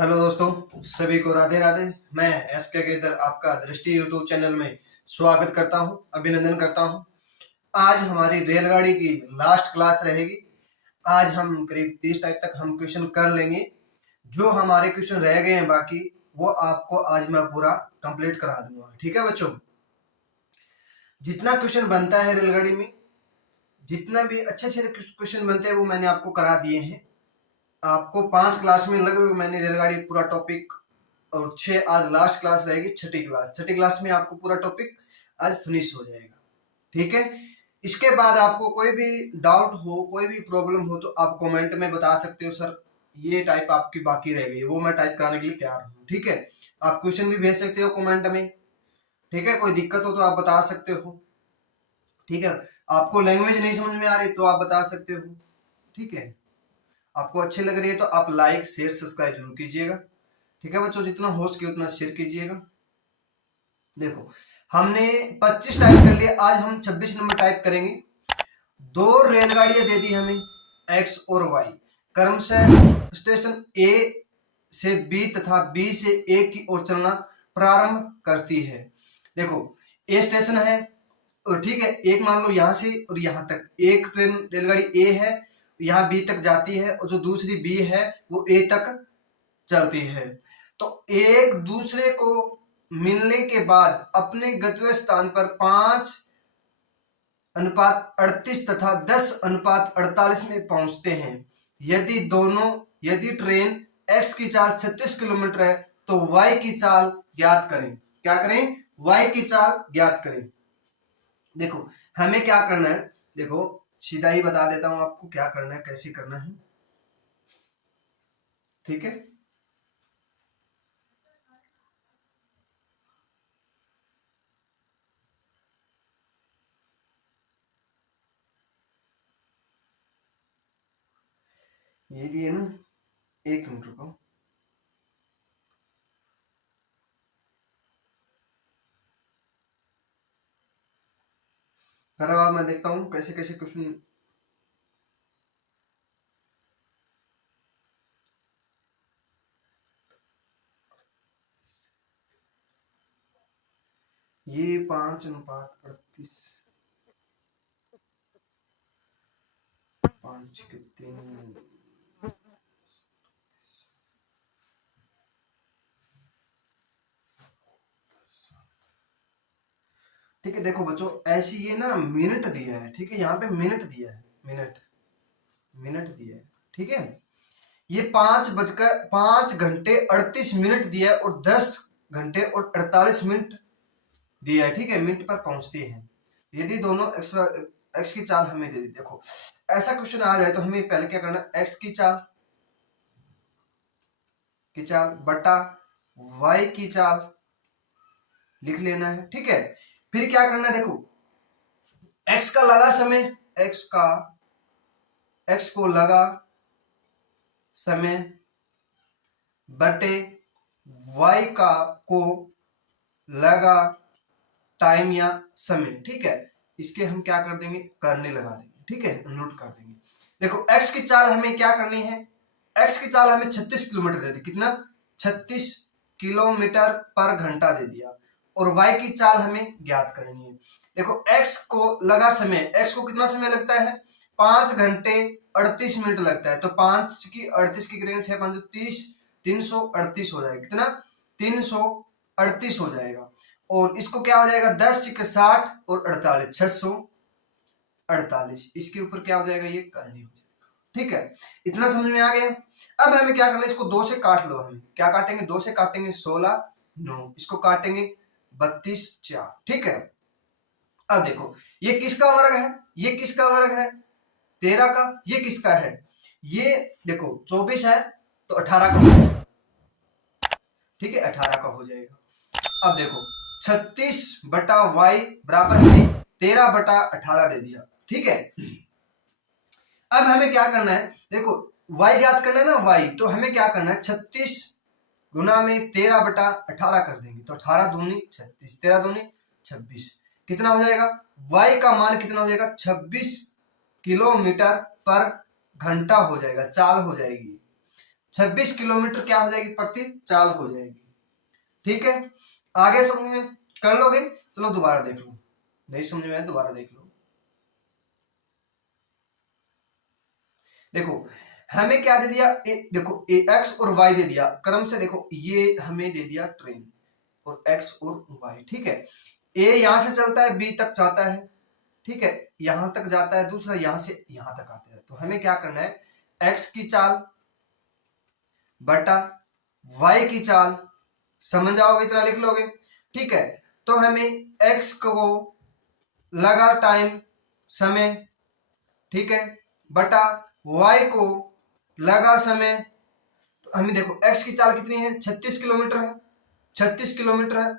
Hello दोस्तों, सभी को राधे राधे। मैं एसके केदार आपका दृष्टि यूट्यूब चैनल में स्वागत करता हूं, अभिनंदन करता हूं। आज हमारी रेलगाड़ी की लास्ट क्लास रहेगी। आज हम करीब 30 टाइप तक हम क्वेश्चन कर लेंगे। जो हमारे क्वेश्चन रह गए हैं बाकी, वो आपको आज मैं पूरा कंप्लीट करा दूंगा। ठीक है बच्चों, जितना क्वेश्चन बनता है रेलगाड़ी में, जितना भी अच्छे अच्छे क्वेश्चन बनते हैं वो मैंने आपको करा दिए हैं। आपको 5 क्लास में लगभग मैंने रेलगाड़ी पूरा टॉपिक, और 6 आज लास्ट क्लास रहेगी, छठी क्लास में आपको पूरा टॉपिक आज फिनिश हो जाएगा। ठीक है, इसके बाद आपको कोई भी डाउट हो, कोई भी प्रॉब्लम हो, तो आप कमेंट में बता सकते हो, सर ये टाइप आपकी बाकी रह गई, वो मैं टाइप कराने के लिए तैयार हूँ। ठीक है, आप क्वेश्चन भी भेज सकते हो कमेंट में। ठीक है, कोई दिक्कत हो तो आप बता सकते हो। ठीक है, आपको लैंग्वेज नहीं समझ में आ रही तो आप बता सकते हो। ठीक है, आपको अच्छी लग रही है तो आप लाइक शेयर सब्सक्राइब जरूर कीजिएगा। ठीक है बच्चों, जितना हो सके उतना शेयर कीजिएगा। देखो, हमने 25 टाइप कर लिए, आज हम 26 नंबर टाइप करेंगे। 2 रेलगाड़ियां दे दी हमें, एक्स और वाई, क्रमशः स्टेशन ए से बी तथा बी से ए की ओर चलना प्रारंभ करती है। देखो, ए स्टेशन है और ठीक है, एक मान लो यहां से और यहां तक एक ट्रेन रेलगाड़ी ए है, यहाँ बी तक जाती है, और जो दूसरी बी है वो ए तक चलती है। तो एक दूसरे को मिलने के बाद अपने गंतव्य स्थान पर 5:38 तथा 10:48 में पहुंचते हैं। यदि ट्रेन एक्स की चाल 36 किलोमीटर है तो वाई की चाल ज्ञात करें। क्या करें? वाई की चाल ज्ञात करें। देखो, हमें क्या करना है, देखो सीधा ही बता देता हूं आपको क्या करना है, कैसे करना है। ठीक है, ये दिए ना, 1 मिनट रुको। फिर अब मैं देखता हूँ कैसे कैसे क्वेश्चन। ये 5:38, 5 के 3। ठीक है, देखो बच्चों, ऐसी ये ना मिनट दिया है। ठीक है, यहाँ पे मिनट दिया है, मिनट मिनट दिया है। ठीक है, ये 5:38 दिया है और 10:48 दिया है। ठीक है, मिनट पर पहुंचते हैं। यदि दोनों एक्स की चाल हमें दे दी। देखो, ऐसा क्वेश्चन आ जाए तो हमें पहले क्या करना है, एक्स की चाल बटा वाई की चाल लिख लेना है। ठीक है, फिर क्या करना है, देखो एक्स का लगा समय, एक्स को लगा समय बटे वाई को लगा टाइम या समय। ठीक है, इसके हम क्या कर देंगे, करने लगा देंगे। ठीक है, नोट कर देंगे। देखो, एक्स की चाल हमें क्या करनी है, एक्स की चाल हमें 36 किलोमीटर दे दी। कितना? 36 किलोमीटर पर घंटा दे दिया। और वाई की चाल हमें ज्ञात करनी है। देखो, एक्स को लगा समय, एक्स को कितना समय लगता है, 5 घंटे 38 मिनट लगता है। तो 5 की 38 की करेंगे, 6×5=30, 338 हो जाएगा। कितना? 338 हो जाएगा। और इसको क्या हो जाएगा, 10 के 60 और 48, 648। इसके ऊपर क्या हो जाएगा, ये करनी हो जाएगा। ठीक है, इतना समझ में आ गया। अब हमें क्या करना है, इसको 2 से काट लो। हमें क्या काटेंगे, 2 से काटेंगे 16 9, इसको काटेंगे 32 4। ठीक है, अब देखो ये किसका वर्ग है, ये किसका वर्ग है, 13 का। ये किसका है, ये देखो 24 है तो 18 का हो जाएगा। ठीक है, 18 का हो जाएगा। अब देखो 36/y बराबर हमें 13/18 दे दिया। ठीक है, अब हमें क्या करना है, देखो y ज्ञात करना है ना, y, तो हमें क्या करना है, 36 गुना में 13/18 कर देंगे। तो 18 दूनी 36, 13 दूनी 26, कितना हो जाएगा, y का मान कितना हो जाएगा, 26 किलोमीटर पर घंटा हो जाएगा, चाल हो जाएगी। 26 किलोमीटर क्या हो जाएगी, प्रति चाल हो जाएगी। ठीक है, आगे समझ में कर लोगे? चलो दोबारा देख लो, नहीं समझ में दोबारा देख लो। देखो हमें क्या दे दिया, देखो एक्स और वाई दे दिया क्रम से। देखो ये हमें दे दिया ट्रेन और एक्स और वाई। ठीक है, ए यहां से चलता है, बी तक जाता है, ठीक है, यहां तक जाता है, दूसरा यहां से यहां तक आता है। तो हमें क्या करना है, एक्स की चाल बटा वाई की चाल, समझ जाओगे, इतना लिख लोगे। ठीक है, तो हमें एक्स को लगा टाइम समय, ठीक है, बटा वाई को लगा समय। तो हमें देखो एक्स की चाल कितनी है, 36 किलोमीटर है, 36 किलोमीटर है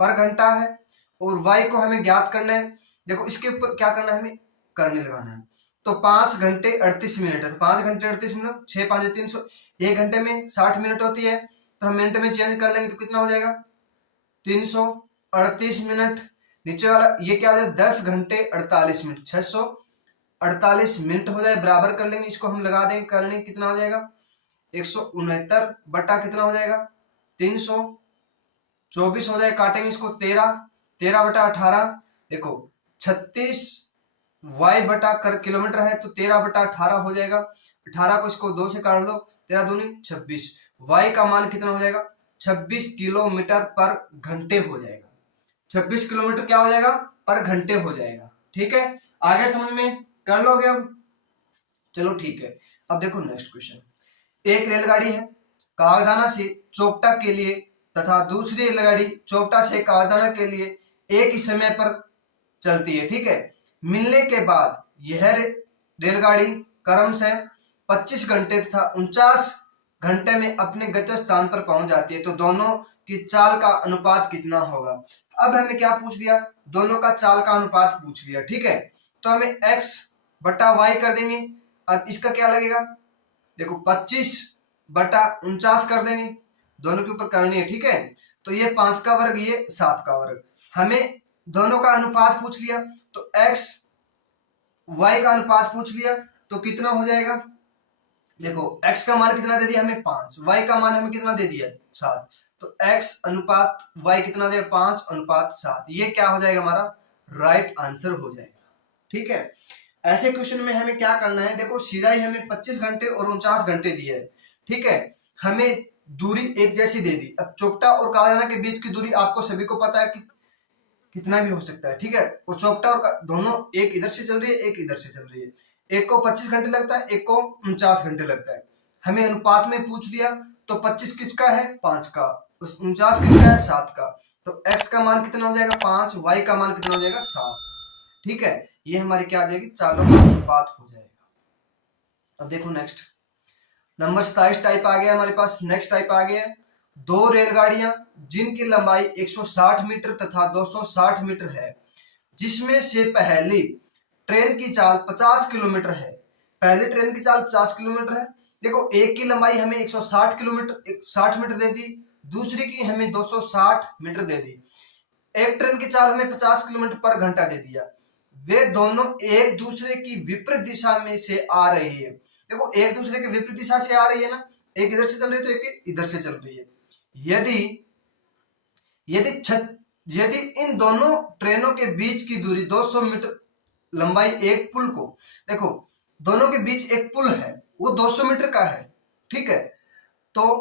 पर घंटा है, और वाई को हमें ज्ञात करना है। देखो इसके ऊपर क्या करना है, हमें करने लगाना है। तो 5 घंटे 38 मिनट है, तो 5 घंटे 38 मिनट, 6 5 300, 1 घंटे में 60 मिनट होती है, तो हम मिनट में चेंज कर लेंगे तो कितना हो जाएगा, 338 मिनट। नीचे वाला ये क्या हो जाए, 10 घंटे 48 मिनट, 648 मिनट हो जाए, बराबर कर लेंगे, इसको हम लगा देंगे, करने कितना हो जाएगा, 169 बटा कितना हो जाएगा, 324 हो जाए, काटेंगे इसको, 13 बटा 18। देखो 36 वाई बटा कर किलोमीटर है, तो 13 बटा 18 हो जाएगा, 18 को इसको 2 से काट दो, 13 दूनी 26, वाई का मान कितना हो जाएगा, 26 किलोमीटर पर घंटे हो जाएगा, 26 किलोमीटर क्या हो जाएगा, पर घंटे हो जाएगा। ठीक है, आगे समझ में कर लोगे अब? चलो ठीक है, अब देखो नेक्स्ट क्वेश्चन। एक रेलगाड़ी है कागदाना से चोपटा के लिए तथा दूसरी रेलगाड़ी चोपटा से कागदाना के लिए एक ही समय पर चलती है। ठीक है, मिलने के बाद यह रेलगाड़ी क्रमशः 25 घंटे तथा 49 घंटे में अपने गंतव्य स्थान पर पहुंच जाती है, तो दोनों की चाल का अनुपात कितना होगा। अब हमें क्या पूछ लिया, दोनों का चाल का अनुपात पूछ लिया। ठीक है, तो हमें x बटा वाई कर देंगे। अब इसका क्या लगेगा, देखो 25 बटा 49 कर देंगे, दोनों के ऊपर करनी है। ठीक है, तो ये 5 का वर्ग, ये 7 का वर्ग, हमें दोनों का अनुपात पूछ लिया, तो x y का अनुपात पूछ लिया, तो कितना हो जाएगा, देखो x का मान कितना दे दिया हमें 5, y का मान हमें कितना दे दिया 7, तो x अनुपात y कितना दे 5 अनुपात 7, ये क्या हो जाएगा, हमारा राइट आंसर हो जाएगा। ठीक है, ऐसे क्वेश्चन में हमें क्या करना है, देखो सीधा ही हमें 25 घंटे और 49 घंटे दिए है। ठीक है, हमें दूरी एक जैसी दे दी। अब चोपटा और कागदाना के बीच की दूरी आपको सभी को पता है कि कितना भी हो सकता है। ठीक है, और चोपटा और दोनों, एक इधर से चल रही है, एक इधर से चल रही है, एक को 25 घंटे लगता है, एक को 49 घंटे लगता है। हमें अनुपात में पूछ लिया, तो 25 किसका है, 5 का, 49 किसका है, 7 का, तो x का मान कितना हो जाएगा 5, y का मान कितना हो जाएगा 7। ठीक है, ये हमारी क्या आ जाएगी, चालों का अनुपात हो जाएगा। अब देखो नेक्स्ट नंबर 27 टाइप आ गया हमारे पास। नेक्स्ट टाइप आ गया, दो रेलगाड़ियां जिनकी लंबाई 160 मीटर तथा 260 मीटर है, जिसमें से पहली ट्रेन की चाल 50 किलोमीटर है। पहली ट्रेन की चाल 50 किलोमीटर है। देखो एक की लंबाई हमें 160 किलोमीटर 60 मीटर दे दी, दूसरी की हमें 260 मीटर दे दी। एक ट्रेन की चाल हमें 50 किलोमीटर पर घंटा दे दिया। वे दोनों एक दूसरे की विपरीत दिशा में से आ रही है। देखो एक दूसरे के विपरीत दिशा से आ रही है ना, एक इधर से चल रही है तो एक इधर से चल रही है। यदि यदि इन दोनों ट्रेनों के बीच की दूरी 200 मीटर लंबाई एक पुल को, देखो दोनों के बीच एक पुल है, वो 200 मीटर का है। ठीक है, तो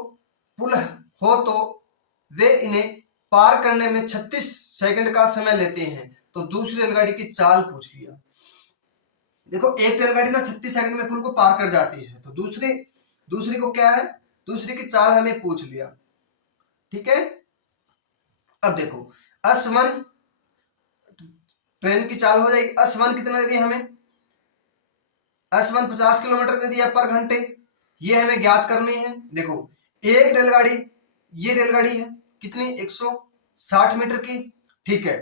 पुल हो तो वे इन्हें पार करने में 36 सेकंड का समय लेते हैं। तो दूसरी रेलगाड़ी की चाल पूछ लिया। देखो एक रेलगाड़ी ना 36 सेकंड में पुल को पार कर जाती है, तो दूसरी को क्या है, दूसरी की चाल हमें पूछ लिया। ठीक है, अब देखो S1 ट्रेन की चाल हो जाएगी, S1 कितना दे दिया हमें, S1 50 किलोमीटर दे दिया पर घंटे, ये हमें ज्ञात करनी है। देखो एक रेलगाड़ी, ये रेलगाड़ी है कितनी 160 मीटर की। ठीक है,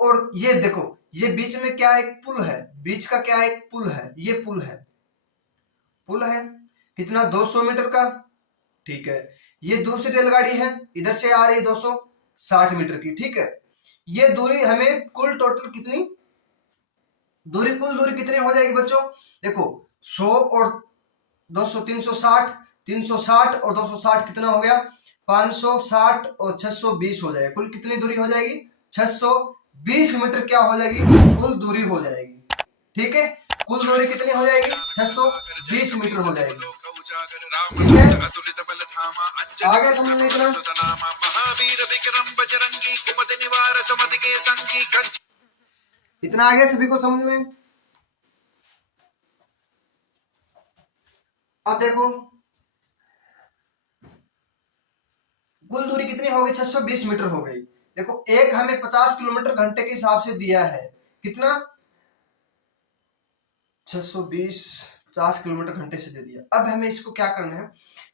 और ये देखो ये बीच में क्या एक पुल है, बीच का क्या एक पुल है, ये पुल है कितना 200 मीटर का। ठीक है, ये दूसरी रेलगाड़ी है, इधर से आ रही है 260 मीटर की। ठीक है, ये दूरी हमें कुल टोटल कितनी कुल दूरी कितनी हो जाएगी बच्चों, देखो 100 और 200 360, 360 और 260 कितना हो गया, 560 और 620 हो जाएगा। कुल कितनी दूरी हो जाएगी, 620 मीटर क्या हो जाएगी, कुल दूरी हो जाएगी। ठीक है, कुल दूरी कितनी हो जाएगी, 620 मीटर हो जाएगी। ठीक है, आगे समझ में इतना, इतना आगे सभी को समझ में। अब देखो कुल दूरी कितनी हो गई, 620 मीटर हो गई। देखो एक हमें 50 किलोमीटर घंटे के हिसाब से दिया है, कितना, 620 50 किलोमीटर घंटे से दे दिया। अब हमें इसको क्या करना है,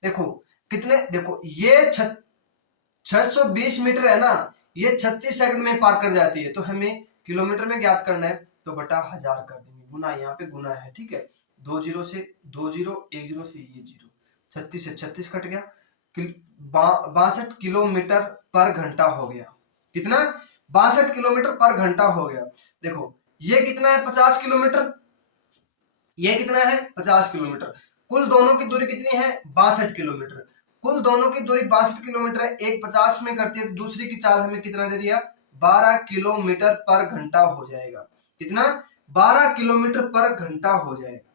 देखो कितने, देखो ये 620 मीटर है ना, ये 36 सेकंड में पार कर जाती है, तो हमें किलोमीटर में ज्ञात करना है, तो बटा 1000 कर देंगे, गुना यहाँ पे गुना है। ठीक है, 2 जीरो से 2 जीरो, 1 जीरो से ये जीरो, 36 से 36 कट गया, 62 किलोमीटर पर घंटा हो गया। कितना, 62 किलोमीटर पर घंटा हो गया। देखो ये कितना है, 50 किलोमीटर, ये कितना है, 50 किलोमीटर। कुल दोनों की दूरी कितनी है, 62 किलोमीटर। कुल दोनों की दूरी 62 किलोमीटर है, एक 50 में करती है, तो दूसरी की चाल हमें कितना दे दिया, 12 किलोमीटर पर घंटा हो जाएगा। कितना, 12 किलोमीटर पर घंटा हो जाएगा।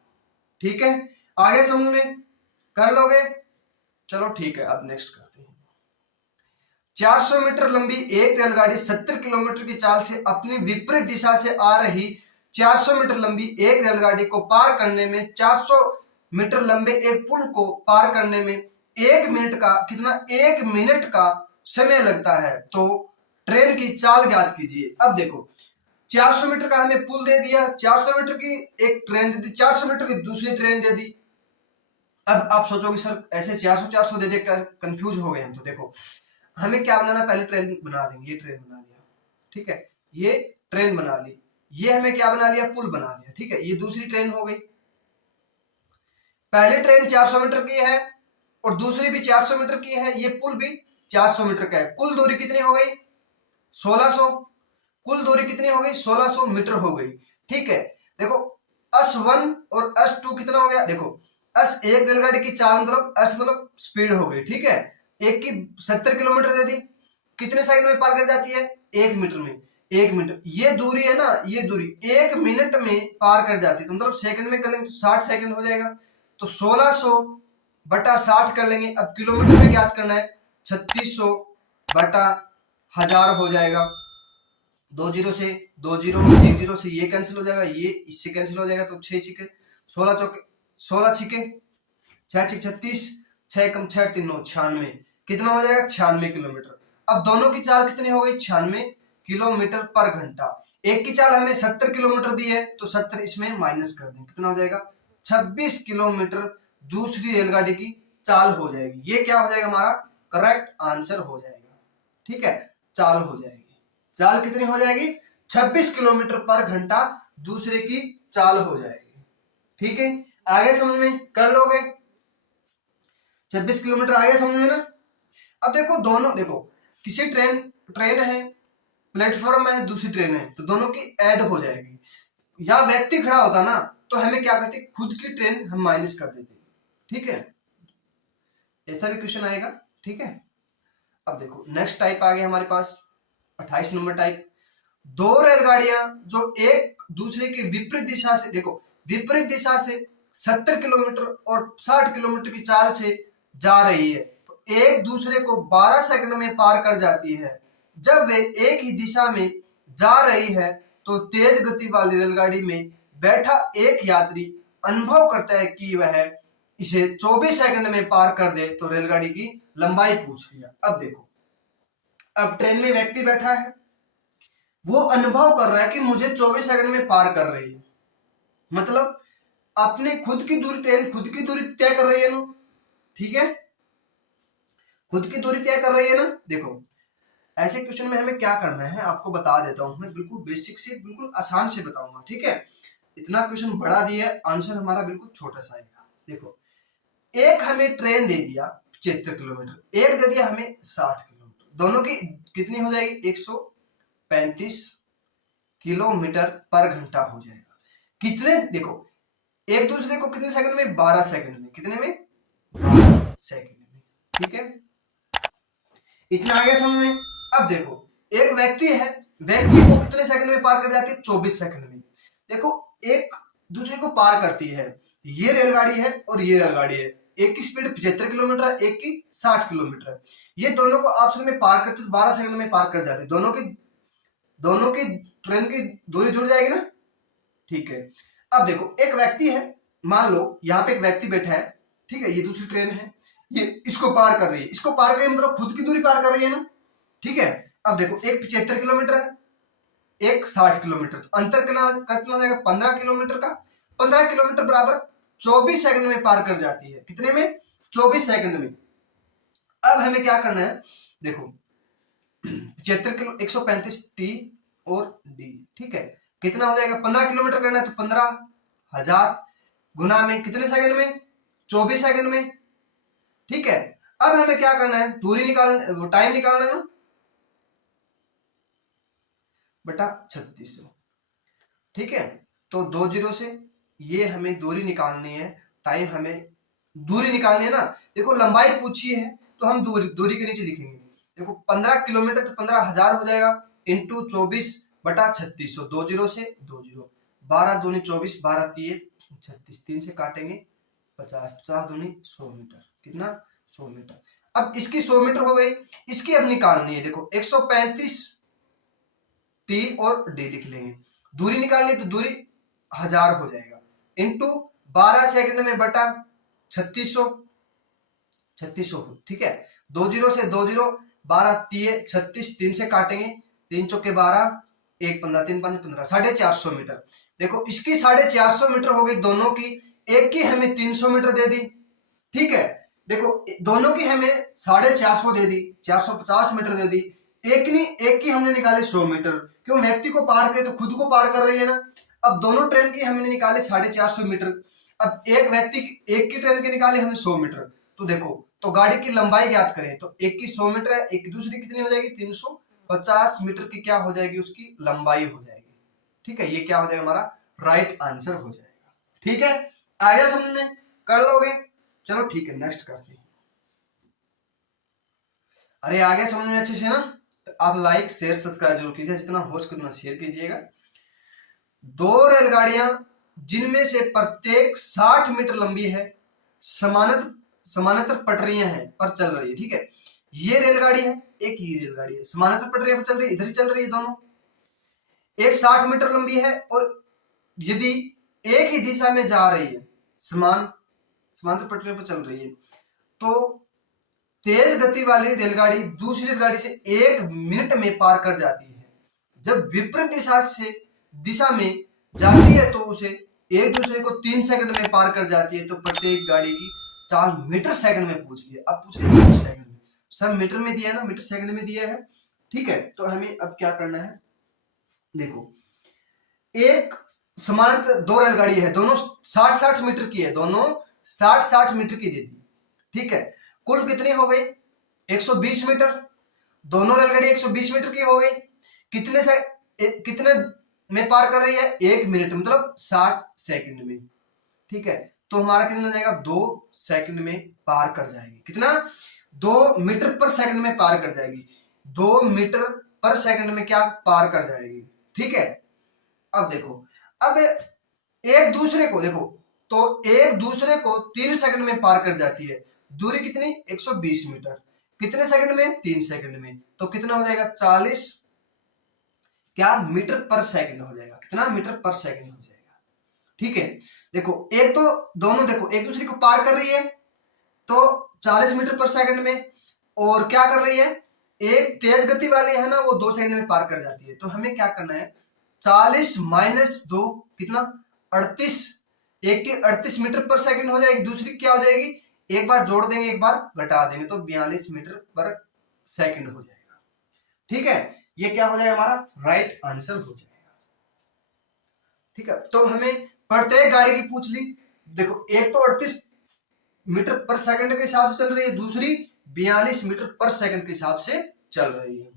ठीक है, आगे समझ में कर लोगे, चलो ठीक है। अब नेक्स्ट करते हैं। 400 मीटर लंबी एक रेलगाड़ी 70 किलोमीटर की चाल से अपनी विपरीत दिशा से आ रही 400 मीटर लंबी एक रेलगाड़ी को पार करने में 400 मीटर लंबे एक पुल को पार करने में 1 मिनट का, कितना, 1 मिनट का समय लगता है, तो ट्रेन की चाल ज्ञात कीजिए। अब देखो 400 मीटर का हमें पुल दे दिया, 400 मीटर की एक ट्रेन दे दी, 400 मीटर की दूसरी ट्रेन दे दी। अब आप सोचोगे सर ऐसे 400 दे देकर कंफ्यूज हो गए हम, तो देखो हमें क्या बनाना, पहले ट्रेन बना देंगे, ये ट्रेन बना लिया, ठीक है, ये ट्रेन बना ली, ये हमें क्या बना लिया, पुल बना लिया। ठीक है, ये दूसरी ट्रेन हो गई। पहली ट्रेन 400 मीटर की है और दूसरी भी 400 मीटर की है, ये पुल भी 400 मीटर का है। कुल दूरी कितनी हो गई, 1600। कुल दूरी कितनी हो गई, 1600 मीटर हो गई। ठीक है, देखो S1 और S2 कितना हो गया, देखो S एक रेलगाड़ी की चाल मतलब S मतलब स्पीड हो गई। ठीक है, एक की 70 किलोमीटर दे दी, कितने सेकंड में पार कर जाती है, 1 मिनट में। 1 मिनट, ये दूरी है ना, ये दूरी 1 मिनट में पार कर जाती है, तो मतलब सेकंड में कर लेंगे तो 60 सेकंड हो जाएगा, तो 1600 बटा 60 कर लेंगे। अब किलोमीटर में ज्ञात करना है, 3600 बटा 1000 हो जाएगा। 2 जीरो से 2 जीरो, 1 जीरो से ये कैंसिल हो जाएगा, ये इससे कैंसिल हो जाएगा, तो 6 छिके 16 चौके 16 छिके 6 छिक 36, 6 कम 6 3 9 96, कितना हो जाएगा, 96 किलोमीटर। अब दोनों की चाल कितनी हो गई, 96 किलोमीटर पर घंटा। एक की चाल हमें 70 किलोमीटर दी है, तो 70 इसमें माइनस कर दें, कितना हो जाएगा, 26 किलोमीटर दूसरी रेलगाड़ी की चाल हो जाएगी। ये क्या हो जाएगा, हमारा करेक्ट आंसर हो जाएगा। ठीक है, चाल हो जाएगी, चाल कितनी हो जाएगी, 26 किलोमीटर पर घंटा दूसरे की चाल हो जाएगी। ठीक है, आगे समझ में कर लोगे, 26 किलोमीटर आगे समझ में ना। अब देखो दोनों, देखो किसी ट्रेन है, प्लेटफॉर्म है, दूसरी ट्रेन है, तो दोनों की ऐड हो जाएगी। या व्यक्ति खड़ा होता ना, तो हमें क्या करते, खुद की ट्रेन हम माइनस कर देते। ठीक है, ऐसा भी क्वेश्चन आएगा। ठीक है, अब देखो नेक्स्ट टाइप आ गया हमारे पास 28 नंबर टाइप। दो रेलगाड़ियां जो एक दूसरे की विपरीत दिशा से, देखो विपरीत दिशा से 70 किलोमीटर और 60 किलोमीटर की चाल से जा रही है, तो एक दूसरे को 12 सेकंड में पार कर जाती है। जब वे एक ही दिशा में जा रही है, तो तेज गति वाली रेलगाड़ी में बैठा एक यात्री अनुभव करता है कि वह इसे 24 सेकंड में पार कर दे, तो रेलगाड़ी की लंबाई पूछ लिया। अब देखो, अब ट्रेन में व्यक्ति बैठा है, वो अनुभव कर रहा है कि मुझे 24 सेकंड में पार कर रही है, मतलब अपने खुद की दूरी, ट्रेन खुद की दूरी तय कर रही है ना। ठीक है, खुद की दूरी तय कर रही है ना। देखो ऐसे क्वेश्चन में हमें क्या करना है आपको बता देता हूं मैं, बिल्कुल बेसिक से बिल्कुल आसान से बताऊंगा। ठीक है, इतना क्वेश्चन बड़ा दिया है, आंसर हमारा बिल्कुल छोटा सा आएगा। देखो एक हमें ट्रेन दे दिया 75 किलोमीटर, एक दे दिया हमें 60 किलोमीटर, दोनों की कितनी हो जाएगी, 135 किलोमीटर पर घंटा हो जाएगा। कितने, देखो एक दूसरे को कितने सेकंड में, 12 सेकंड में, कितने में, सेकंड में। ठीक है, इतना आ गया समझ में। अब देखो एक व्यक्ति है, व्यक्ति को कितने सेकंड में पार कर जाती है? 24 सेकंड में। देखो एक दूसरे को पार करती है, ये रेलगाड़ी है और ये रेलगाड़ी है, एक की स्पीड 75 किलोमीटर है, एक की 60 किलोमीटर है। ये दोनों को आपस में पार करते तो 12 सेकंड में पार कर जाते, दोनों की ट्रेन की दूरी जुड़ जाएगी ना। ठीक है, अब देखो एक व्यक्ति है, मान लो यहाँ पे एक व्यक्ति बैठा है, ठीक है, ये दूसरी ट्रेन है, ये इसको पार कर रही है, इसको पार कर रही है मतलब खुद की दूरी पार कर रही है ना। ठीक है, अब देखो एक 75 किलोमीटर है, एक 60 किलोमीटर, तो अंतर कितना जाएगा? 15 किलोमीटर का। 15 किलोमीटर बराबर 24 सेकंड में पार कर जाती है। कितने में? 24 सेकंड में। अब हमें क्या करना है? देखो 75 किलो 135 टी और डी। ठीक है, कितना हो जाएगा? 15 किलोमीटर करना है तो 15,000 गुना में कितने सेकंड में? 24 सेकंड में। ठीक है, अब हमें क्या करना है? दूरी निकालना, टाइम निकालना है ना, बटा 3600। ठीक है, तो 2 जीरो से ये हमें दूरी निकालनी है, टाइम हमें दूरी निकालनी है ना। देखो लंबाई पूछी है तो हम दूरी के नीचे लिखेंगे। देखो 15 किलोमीटर तो 15,000 हो जाएगा, इंटू 24 बटा 3600। 2 जीरो से 2 जीरो, 12 दूनी 24, 12 तिये 36, 3 से काटेंगे 50, 50 दूनी 100 मीटर। कितना? 100 मीटर। अब इसकी 100 मीटर हो गई, इसकी अब निकालनी है। देखो 135 टी और डी लिख लेंगे, दूरी निकालनी तो दूरी 1000 हो जाएगा, इंटू 12 सेकंड में बटा 3600। ठीक है, 2 जीरो से 2 जीरो, 12 तिये 36, 3 से काटेंगे, 3 चौके 12, 1 15, 3 5 15, 450 मीटर। देखो इसकी 450 मीटर हो गई दोनों की, एक की हमें 300 मीटर दे दी। ठीक है, देखो दोनों की हमें 450 दे दी, 450 मीटर दे दी, एक की हमने निकाले 100 मीटर, क्यों? व्यक्ति को पार करे तो खुद को पार कर रही है ना। अब दोनों ट्रेन की हमने निकाले 450 मीटर, अब एक व्यक्ति एक की ट्रेन के निकाले हमने 100 मीटर। तो देखो तो गाड़ी की लंबाई ज्ञात करें तो एक की 100 मीटर है, एक की दूसरी कितनी हो जाएगी? 350 मीटर की क्या हो जाएगी? उसकी लंबाई हो जाएगी। ठीक है, ये क्या हो जाएगा? हमारा राइट आंसर हो जाएगा। ठीक है, आया समझ में? कर लोगे? चलो ठीक है, नेक्स्ट करते हैं। अरे आ गया समझ में अच्छे से ना? तो आप लाइक शेयर सब्सक्राइब जरूर कीजिए, जितना हो सके उतना शेयर कीजिएगा। 2 रेलगाड़ियां जिनमें से प्रत्येक 60 मीटर लंबी है, समानांतर पटरियां हैं पर चल रही है। ठीक है, ये रेलगाड़ी है, एक ये रेलगाड़ी है, समानांतर पटरियां पर चल रही है, इधर ही चल रही है दोनों। एक 60 मीटर लंबी है और यदि एक ही दिशा में जा रही है, समानांतर पटरियों पर चल रही है, तो तेज गति वाली रेलगाड़ी दूसरी रेलगाड़ी से 1 मिनट में पार कर जाती है। जब विपरीत दिशा में जाती है तो उसे एक दूसरे को 3 सेकंड में पार कर जाती है। तो प्रत्येक गाड़ी की चाल मीटर सेकंड में पूछ लिया, अब पूछ लिया मीटर सेकंड में। सब मीटर में दिया है ना, मीटर सेकंड में दिया है। ठीक है, तो हमें अब क्या करना है? देखो एक समानांतर 2 रेलगाड़ी है, दोनों 60-60 मीटर की है, दोनों 60-60 मीटर की दे दी। ठीक है, कुल कितनी हो गई? 120 मीटर। दोनों रेलगाड़ी 120 मीटर की हो गई। कितने में पार कर रही है? 1 मिनट मतलब 60 सेकंड में। ठीक है, तो हमारा कितना जाएगा? 2 सेकंड में पार कर जाएगी। कितना? 2 मीटर पर सेकंड में पार कर जाएगी। 2 मीटर पर सेकंड में क्या पार कर जाएगी? ठीक है, अब देखो, अब एक दूसरे को देखो तो एक दूसरे को 3 सेकंड में पार कर जाती है। दूरी कितनी? 120 मीटर। कितने सेकंड में? 3 सेकंड में। तो कितना हो जाएगा? 40 क्या मीटर पर सेकंड हो जाएगा। कितना? मीटर पर सेकंड हो जाएगा। ठीक है, देखो एक तो दोनों देखो एक दूसरे को पार कर रही है तो 40 मीटर पर सेकंड में, और क्या कर रही है? एक तेज गति वाली है ना, वो 2 सेकंड में पार कर जाती है। तो हमें क्या करना है? 40 माइनस 2 कितना? 38। एक की 38 मीटर पर सेकंड हो जाएगी, दूसरी क्या हो जाएगी? एक बार जोड़ देंगे एक बार घटा देंगे तो 42 मीटर पर सेकंड हो जाएगा। ठीक है, ये क्या हो जाएगा? हमारा राइट आंसर हो जाएगा। ठीक है, तो हमें प्रत्येक गाड़ी की पूछ ली। देखो एक तो 38 मीटर पर सेकंड के हिसाब से चल रही है, दूसरी 42 मीटर पर सेकंड के हिसाब से चल रही है।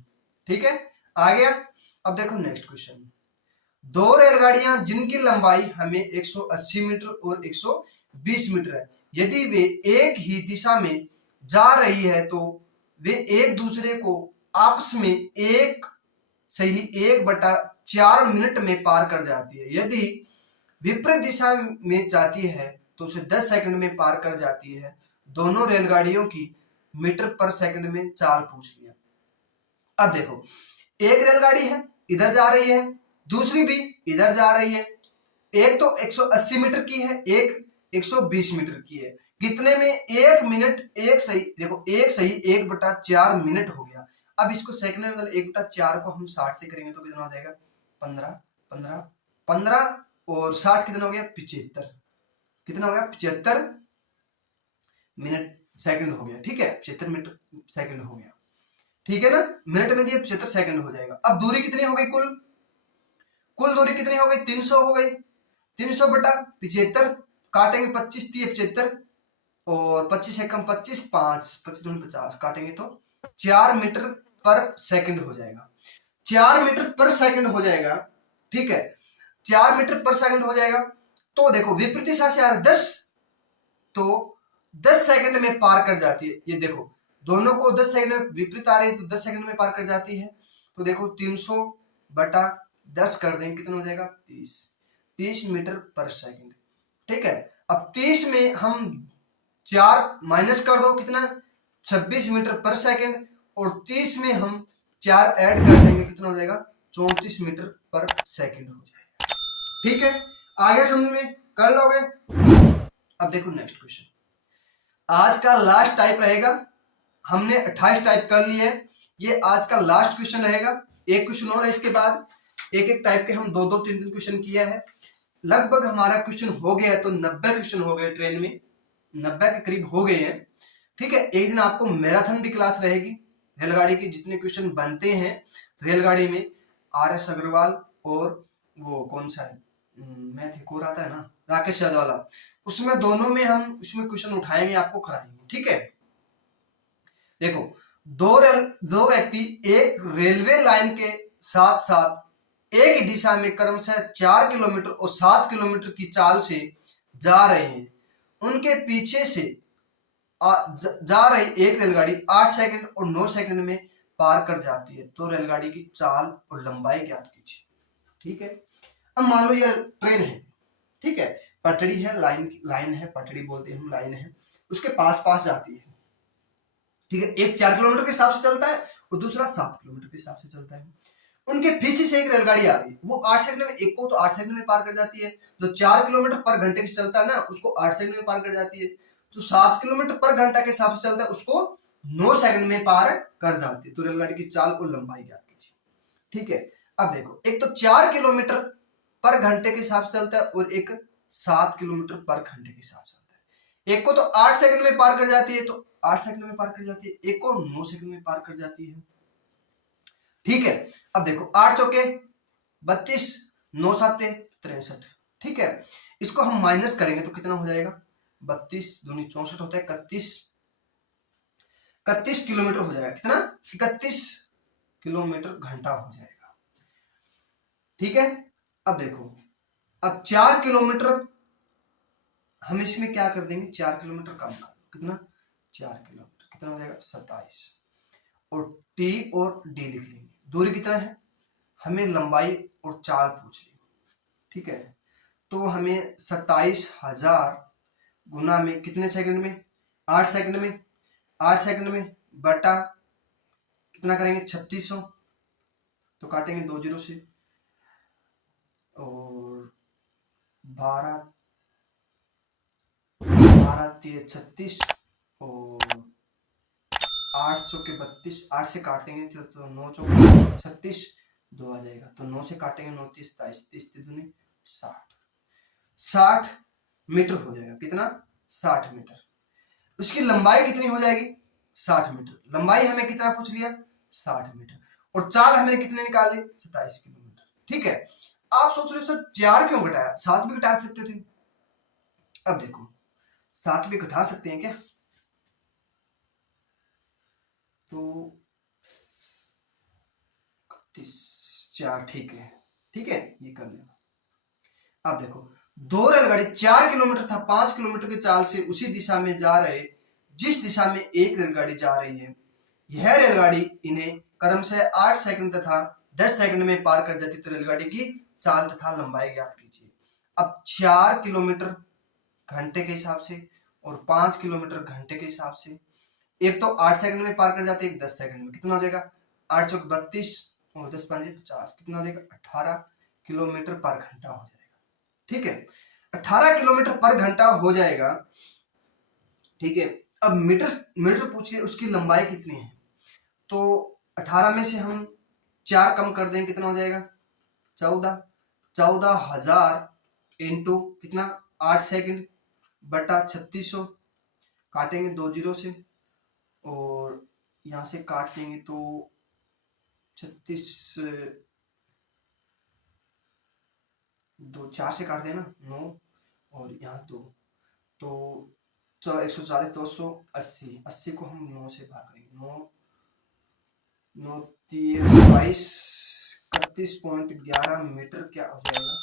ठीक है, आ गया। अब देखो नेक्स्ट क्वेश्चन। 2 रेलगाड़ियां जिनकी लंबाई हमें 180 मीटर और 120 मीटर है, यदि वे एक ही दिशा में जा रही है तो वे एक दूसरे को आपस में 1/4 मिनट में पार कर जाती है। यदि विपरीत दिशा में जाती है तो उसे 10 सेकंड में पार कर जाती है। दोनों रेलगाड़ियों की मीटर पर सेकंड में चाल पूछ लिया। अब देखो, एक रेलगाड़ी है इधर जा रही है, दूसरी भी इधर जा रही है। एक तो 180 मीटर की है, एक 120 मीटर की है। कितने में? 1 मिनट, एक सही, देखो एक सही 1/4 मिनट हो गया। अब इसको सेकंड में मतलब 1/4 को हम 60 से करेंगे तो कितना हो जाएगा? 15 15 15 और 60 कितना हो गया? 75। कितना हो गया? 75 मिनट सेकंड हो गया। ठीक है, 75 मीटर सेकंड हो गया। ठीक है ना, मिनट में दिया 75 सेकंड हो जाएगा। अब दूरी कितनी हो गई? कुल दूरी कितनी हो गई? 300 हो गई। 300/75 काटेंगे, 25 दिए 75 और 25 एकम 25, 5 25 दूनी 50 काटेंगे तो 4 मीटर पर सेकंड हो जाएगा। 4 मीटर पर सेकंड हो जाएगा। ठीक है, 4 मीटर पर सेकंड हो जाएगा। तो देखो विपरीत दिशा से आ रहा 10, तो 10 सेकंड में पार कर जाती है। ये देखो दोनों को 10 सेकंड में विपरीत आ रही है तो 10 सेकंड में पार कर जाती है। तो देखो 300/10 कर देंगे, कितना हो जाएगा? 30 मीटर पर सेकंड। ठीक है, अब 30 में हम 4 माइनस कर दो, कितना? 26 मीटर पर सेकंड। और 30 में हम 4 ऐड कर देंगे, कितना हो जाएगा? 34 मीटर पर सेकंड हो जाएगा। ठीक है, आगे समझ में कर लोगे? अब देखो नेक्स्ट क्वेश्चन, आज का लास्ट टाइप रहेगा। हमने 28 टाइप कर लिए हैं, ये आज का लास्ट क्वेश्चन रहेगा। एक क्वेश्चन और है, इसके बाद एक एक टाइप के हम 2-2 3-3 क्वेश्चन किया है। लगभग हमारा क्वेश्चन हो गया है, तो 90 क्वेश्चन हो गए ट्रेन में, 90 के करीब हो गए हैं। ठीक है, एक दिन आपको मैराथन भी क्लास रहेगी। रेलगाड़ी के जितने क्वेश्चन बनते हैं रेलगाड़ी में, RS अग्रवाल और वो कौन सा है, मैथ एक और आता है ना, राकेश यादव वाला, उसमें दोनों में हम उसमें क्वेश्चन उठाएंगे, आपको कराएंगे। ठीक है, देखो दो व्यक्ति एक रेलवे लाइन के साथ साथ एक ही दिशा में क्रमशः 4 किलोमीटर और 7 किलोमीटर की चाल से जा रहे हैं। उनके पीछे से जा रही एक रेलगाड़ी 8 सेकंड और 9 सेकंड में पार कर जाती है। तो रेलगाड़ी की चाल और लंबाई ज्ञात कीजिए। ठीक है, अब मान लो ये ट्रेन है, ठीक है, पटड़ी है, लाइन है, पटड़ी बोलते हैं हम, लाइन है, उसके पास पास जाती है। ठीक है, एक 4 किलोमीटर के हिसाब से चलता है और दूसरा 7 किलोमीटर के हिसाब से चलता है। उनके पीछे से एक रेलगाड़ी आ रही है, वो 8 सेकंड में, एक को तो 8 सेकंड में पार कर जाती है। जो 4 किलोमीटर पर घंटे से चलता है ना, उसको 8 सेकंड में पार कर जाती है। जो 7 किलोमीटर पर घंटा के हिसाब से चलता है उसको 9 सेकंड में पार कर जाती है। तो रेलगाड़ी की चाल और लंबाई ज्ञात कीजिए। ठीक है, अब देखो एक तो 4 किलोमीटर पर घंटे के हिसाब से चलता है और एक 7 किलोमीटर पर घंटे के हिसाब से चलता है। एक को तो 8 सेकंड में पार कर जाती है, तो 8 सेकंड में पार कर जाती है, एक को 9 सेकंड में पार कर जाती है। ठीक है, अब देखो 8 चौके 32, 9 साते 63। ठीक है, इसको हम माइनस करेंगे तो कितना हो जाएगा? 32 दूनी 64 होता है, 31 किलोमीटर हो जाएगा। कितना? 31 किलोमीटर घंटा हो जाएगा। ठीक है, अब देखो, अब 4 किलोमीटर हम इसमें क्या कर देंगे? 4 किलोमीटर कम कर, कितना? 4 किलोमीटर, कितना हो जाएगा? 27। और T और D लिख लेंगे। दूरी कितना है? हमें लंबाई और चाल पूछ ली। ठीक है, तो हमें 27,000 गुना में कितने सेकंड में? 8 सेकंड में, 8 सेकंड में बटा कितना करेंगे? 3600, तो काटेंगे 2 जीरो से, और 12 3 36 और 8 चौके 32, 8 से काटेंगे तो 9 चौके 36, 2 आ जाएगा, तो 9 से काटेंगे 9 30 27, 30 दूनी 60, 60 मीटर हो जाएगा। कितना? 60 मीटर। उसकी लंबाई कितनी हो जाएगी? 60 मीटर। लंबाई हमें कितना पूछ लिया? 60 मीटर। और चाल हमने कितने निकाले? 27 किलोमीटर। ठीक है, आप सोच रहे हो सर 4 क्यों घटाया? 7 भी घटा सकते थे। अब देखो 7 भी घटा सकते हैं क्या? तो 4, ठीक है, ठीक है, ये कर लेना। अब देखो दो रेलगाड़ी 4 किलोमीटर था 5 किलोमीटर की चाल से उसी दिशा में जा रहे जिस दिशा में एक रेलगाड़ी जा रही है, यह रेलगाड़ी इन्हें क्रमशः 8 सेकंड तथा 10 सेकंड में पार कर जाती तो रेलगाड़ी की चाल तथा लंबाई ज्ञात कीजिए। अब 4 किलोमीटर घंटे के हिसाब से और 5 किलोमीटर घंटे के हिसाब से, एक तो 8 सेकंड में पार कर जाते, एक 10 सेकंड में, कितना हो जाएगा 8 चौक 32 और 10 5 50, कितना हो जाएगा 18 किलोमीटर पर घंटा हो जाएगा। ठीक है, 18 किलोमीटर पर घंटा हो जाएगा। ठीक है, अब मीटर पूछिए उसकी लंबाई कितनी है, तो 18 में से हम 4 कम कर देंगे, कितना हो जाएगा 14,000 इंटू कितना 8 सेकंड बटा 3600, काटेंगे 2 जीरो से और यहां से काट देंगे तो 36 2 4 से काट देना 9 और यहाँ 2 तो 140 280, 80 को हम 9 से भाग करेंगे, 9 22 31.11 मीटर क्या हो जाएगा,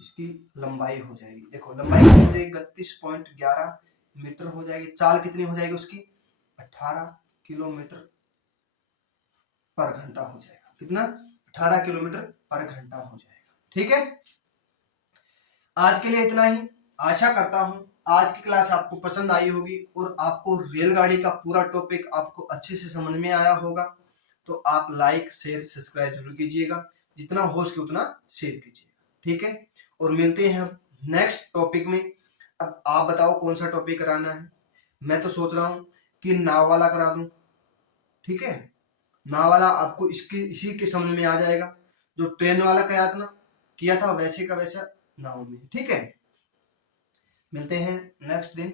इसकी लंबाई हो जाएगी। देखो लंबाई कितनी हो जाएगी 31.11 मीटर हो जाएगी। चाल कितनी हो जाएगी उसकी 18 किलोमीटर पर घंटा हो जाएगा। कितना 18 किलोमीटर पर घंटा हो जाएगा। ठीक है, आज के लिए इतना ही। आशा करता हूं आज की क्लास आपको पसंद आई होगी और आपको रेलगाड़ी का पूरा टॉपिक आपको अच्छे से समझ में आया होगा। तो आप लाइक शेयर सब्सक्राइब जरूर कीजिएगा, जितना हो सके उतना शेयर कीजिएगा। ठीक है, और मिलते हैं नेक्स्ट टॉपिक में। अब आप बताओ कौन सा टॉपिक कराना है। मैं तो सोच रहा हूं कि नाव वाला करा दूं। ठीक है, नाव वाला आपको इसी के समझ में आ जाएगा, जो ट्रेन वाला किया था वैसे का वैसा नाव में। ठीक है, मिलते हैं नेक्स्ट दिन।